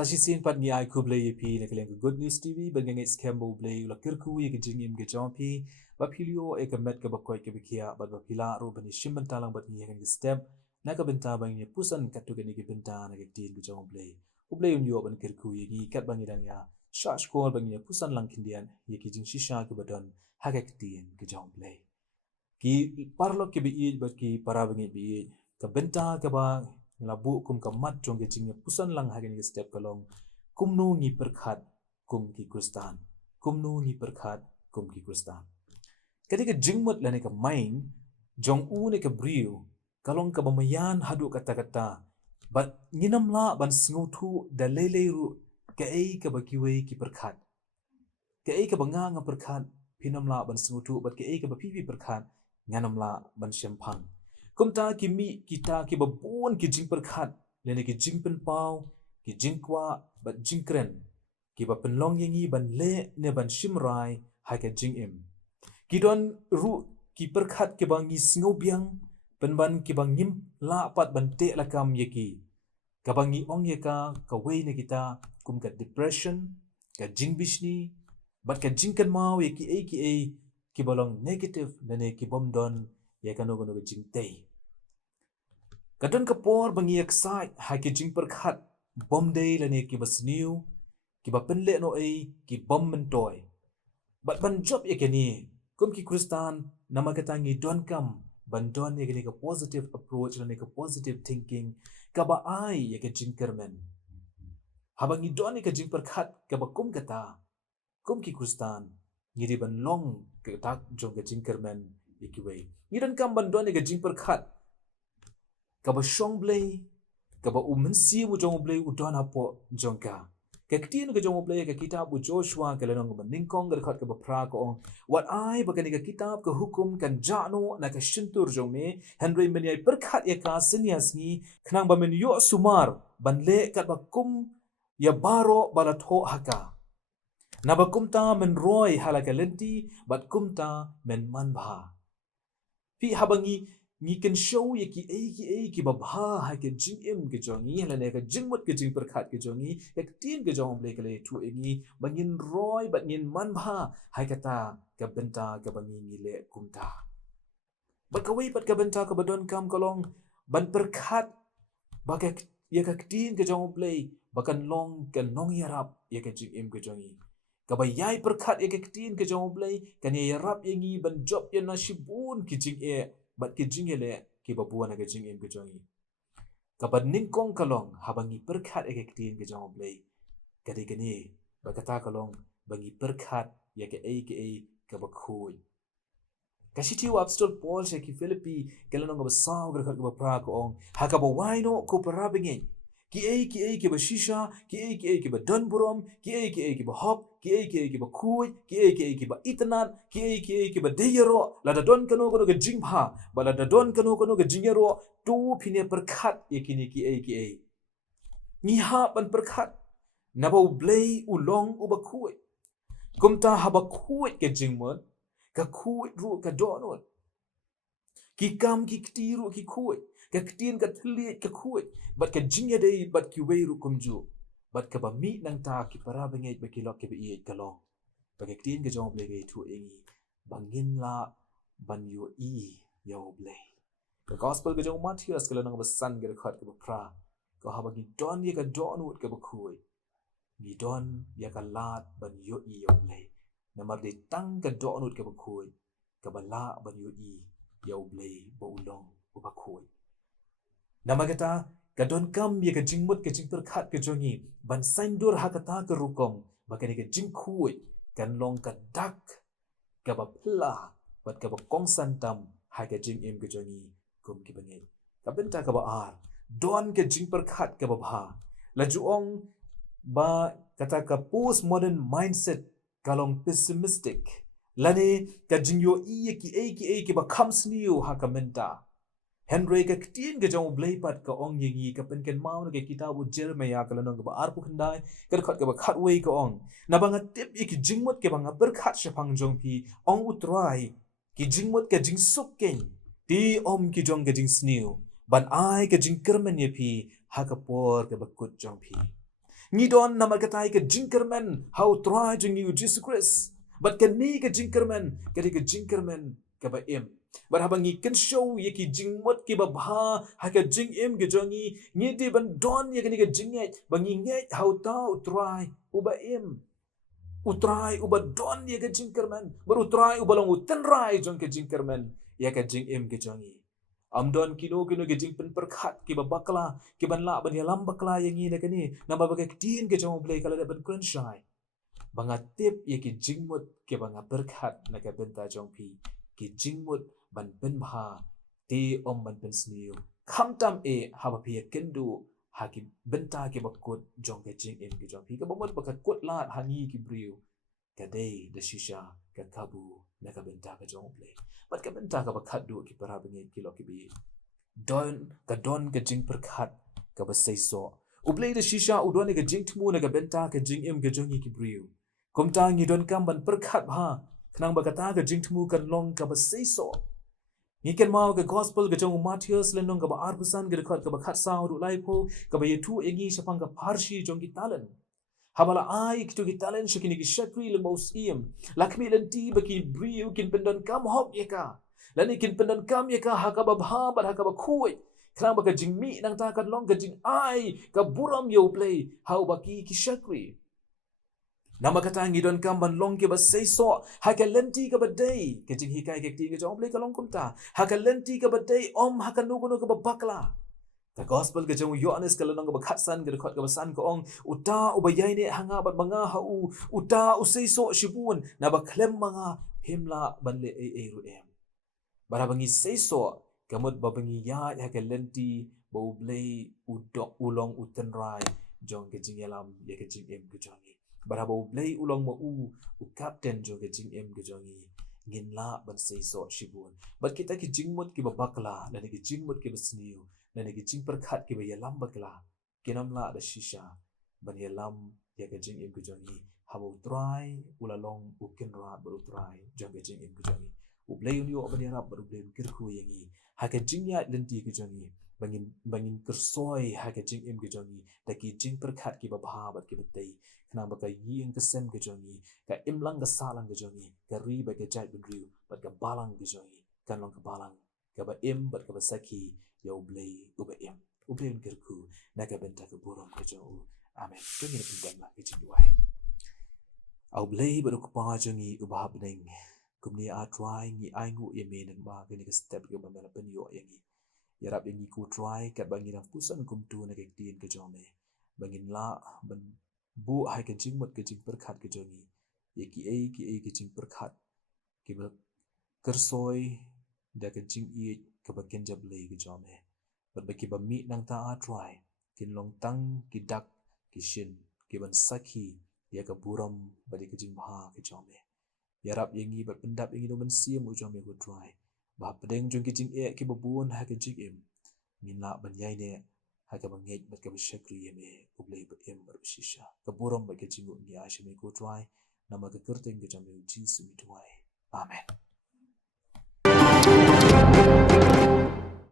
Sashisin pat ni ai ku Blei pi na keleng Good News TV bangang scam U Blei la kirku ye jingim K.J.P ba pilio e ka met ka ba koi ke bikia ba pila ro bani shimban talang bat ni ngan step na ka benta bang ni pusan katu ke ni ke benta na ke tin K.J. Blei U Blei un yo ban kirku ye ni kat bang dang ya sha skor bang ni pusan lang kindian ye ki jing shisha ke badon ha ke tin K.J. Blei ki parlo ke bi ba ki para bang bi ka benta ka ba labu kum ka mat jong ke jing pusan lang ha ke ni step kalong kumno ni perkhat kum ki kristan kumno ni perkhat kum ki kristan ketika jingmut lane ka main jong u ne ka briu kalong ka bamayan hadu kata-kata bat nginam la ban sngutu da lele ru ka ei ka bakiwe ki perkhat ka ei ka banga nga perkhat pinam la ban sngutu bat ka ei ka bapipi perkhat nganam la ban shempang kumta ki mi kita ki babun ki jing perkhat lane ki jingpen pau ki jingkwa bat jingkren ki ba penlong yengi ban le ne ban shimrai ha ka jingim ki don ru ki perkhat ki bang ni sngobiang ban ki bang ngim la pat ban te la kam yeki ka bang ni ong yeka ka wei ne kita kum ka depression ka jingbishni bat ka jingkan mau yeki ki balong negative ne ki bom don ye ka no ka jingtei ka don ka por bang yak sai ha ki jing perkhat bom dei la ne ki basniu ki ba penle no ki bom mentoy bat ban job ye ni kum ki kristan nama kata ngi don kam ban don ye ni ka positive approach la ne ka positive thinking ka ba ai ye ka jing kermen habang ngi don ye ka jing perkhat ka ba kum kata kum ki kristan ngi di ban long ka tak jong ka jing kermen ye ki wei ngi don kam ban don ye ka jing perkhat ka ba shong blei ka ba mynsiem jong blei don apo jong Ka Ktien ka jong Blei ka kitab u Joshua ka lanong ba ningkong ka khat ka ba pra ko ong wat ai ba ka ni ka kitab ka hukum kan jano na ka shintur jong me henry meni ai perkhat ya ka sngi khnang ba men yo sumar ban le kat ba kum ya baro bala tho haka na ba kumta men roi halaka lenti bat kumta men manbha pi habangi ni kan show ye ki ba bha ha ke jingim ke jongi hala ne ka jingmut ke jing perkhat ke jongi ek tin ke jong Blei ke le tu engi bangin roi bat ngin man bha hai kata ka benta ka bangi ni le kumta bat ka wei bat ka benta ka badon kam kolong ban perkhat ba ka ye ka tin ke jong Blei bakan long kan nong iarap ye ka jingim ke jongi ka ba yai perkhat ye ka tin ke jong Blei kan ye iarap yengi ban job ye na shibun ki jing bat ki jingele ki babuan aga jingim ke jongi kaban ningkong kalong habangi perkhat ek tin ke jong Blei kadi kani bakata kalong bangi perkhat ya ke ka bakhui kasiti apostol Paul se ki Filipi kelanong ba saw ga khat ba pra ko ong haka ba waino ko parabingi ki ba shisha ki ba don burom ki ba hop ki ba khui ki ba itnan ki ba deyero la da don kano ga jingbha ba la da don kano ga jingero tu phine perkhat yakini ki ni ha ban perkhat na ba Blei u long u ba khui kumta ha ba khui ke jingmon ka khui ru ka donot ki kam ki ktiru ki khui ka ktien ka thli ka khui bat ka jingya dei bat ki wei ru kumju bat ka ba mi nang ta ki para bengai ba ki lok ke bi kalong ba ka ktien ka jong Blei ge tu engi bangin la ban yo yo Blei the gospel ka jong Matthias ka lanang ba san ga khat ka ba pra ka ha ba ki don ye ka don ut ka ba khui ni don ya ka lat ban yo Blei namar de tang ka don ut ka ba khui ka ba la ban yo Blei ba ulong ba khui namagata ka don kam ye ka jingmut ka jing perkhat ka jongi ban saindur hakata ka rukom bakani ka jing khui kan long ka dak ka ba pla bat ka ba kong santam ha ka jing im ka jongi kum ki bangai ka benta ka ba ar don ka jing perkhat ka ba bha la juong ba kata ka post modern mindset kalong pessimistic lane ka jingyo ki ba khamsniu ha ka menta Henry ka ktien ka jong Blei pat ka ong yengi ka pen ken mau na ka kitabu Jeremiah ka lanong ka ba arpu khandai ka khat ka ba khatwei ka ong na banga tip ki jingmut ke banga perkhat shapang jong pi ong utrai ki jingmut ka jing sukken ti om ki jong ka jing sniu ban ai ka jing kermen ye pi ha ka por ka ba kut jong pi Ngidon nama katai ke jingkermen how try jing U Khrist. But ke ni ke jingkermen ke jingkermen ke ba im. But habang ikan show ye ki jingmot ki babha ha ke jingim ke jongi ni di ban don ye ke jinget bangi nget how ta try uba im. Utrai uba don ye ke jingkermen berutrai uba long utenrai jong ke jingkermen ye ke jingim ke jongi. Amdon kino ke jing pen perkhat ki babakla ki ban la ban yalam bakla yang ni nak ni nama Ka Ktien ke jong Blei kalau ban krenshai banga tip ye ki jingmut ke banga perkhat nak benta jong pi ki jingmut ban pen bha te ban pen sniu khamtam haba pi kendu ha ki benta ke bakut jong ke jingim ke jong pi ke bomot bakat kut lat hangi ki briu ka dei de shisha ka kabu nak benta ke jong Blei bat ka benta ka bakat du ki para bengi kilo ki bi don ke jing perkhat ka basai so U Blei de shisha udon ke jingthmu nak benta ke jingim ke jongi ki briu komta ngi don kam ban perkhat bha khnang bakata ke jingthmu kan long ka basai so ni ken mau ke gospel ke jong Matthias lenong ka ba arbusan ke dekat ka bakhat sa ru lai po ka ba yetu engi sapang ka parshi jong ki talen habala ai kitu ki talen shikini ki shakri le mausiam lakmi lenti baki briu kin pendon kam hop yeka lani kin pendon kam yeka hakaba bha ba hakaba khui khnang ba ka jingmi nang ta kan long ka jing ai ka buram yo Blei hau baki ki shakri nama kata ngi don kam ban long ke ba sei so ha ka lenti ka ba dei ke jing hikai ke ti ke jong Blei ka long kumta ha ka lenti ka ba dei ha ka nugo ka ba bakla the gospel ke jong Yohanes ka long ka ba khatsan ke khot ka ba san ko ong uta ubayai ne hanga bat manga ha uta usei so shibun na ba klem manga himla ban le ru em barabangi sei so kamut babangi ya ka lenti bo Blei udok ulong utenrai jong ke jing yalam ye ke jing em ke jongi barabo Blei ulong mo u captain jong ke jing em ke jongi ngin la ban sei so shibun bat kita ki jingmut ki babakla na ki jingmut ki basniu na ki jing perkhat ki ba yalam bakla kinam la da shisha ban yalam ye ke jing em ke jongi habo try ulalong ukenra baru try jong ke jing em ke jongi U Blei unio ban iarap baru Blei kirku yangi ha ke jingya lenti ke jongi bangin kersoi ha ke jing em ke jongi da ki jing perkhat ki babha bat ki betai khnang ba ka yin ke sem ke jongi ka imlang ka salang ke jongi ka ri ba ke jai bin riu bat ka balang ke jongi kan long ka balang ka ba im bat ka ba saki ya U Blei u ba im U Blei kirku na ka benta ka burom ke jongi amen ke ni pindan la ke jing duai U Blei ba ku pa jongi u ba bneng kumni a try ni aingu ye me nang ba ke ni ka step ke ba mela pen yo yangi iarap yang ku try kat bangin ang pusan kum tu na Ka Ktien ke jome bangin la ban bu hai ke jingmut ke jing perkhat ke jongi ye ki ke jing perkhat ke ba kersoi da ke jing ke ba kynja Blei ke jome bat ba ki ba mi nang ta a try kin long tang ki dak ki shin ke ban sakhi ya ka buram ba ke jing bha ke jome iarap yangi bat pendap yangi do mynsiem u jome ku try ba pedeng jong ki jing ki babun ha ke jing ngin la ban yai ne ha ka bang ngej bat ka shakri me U Blei ba em bar shisha ka buram ba ke jingu ni a shime ko try nama ka kyrteng ke jame U Jisu mi tuai amen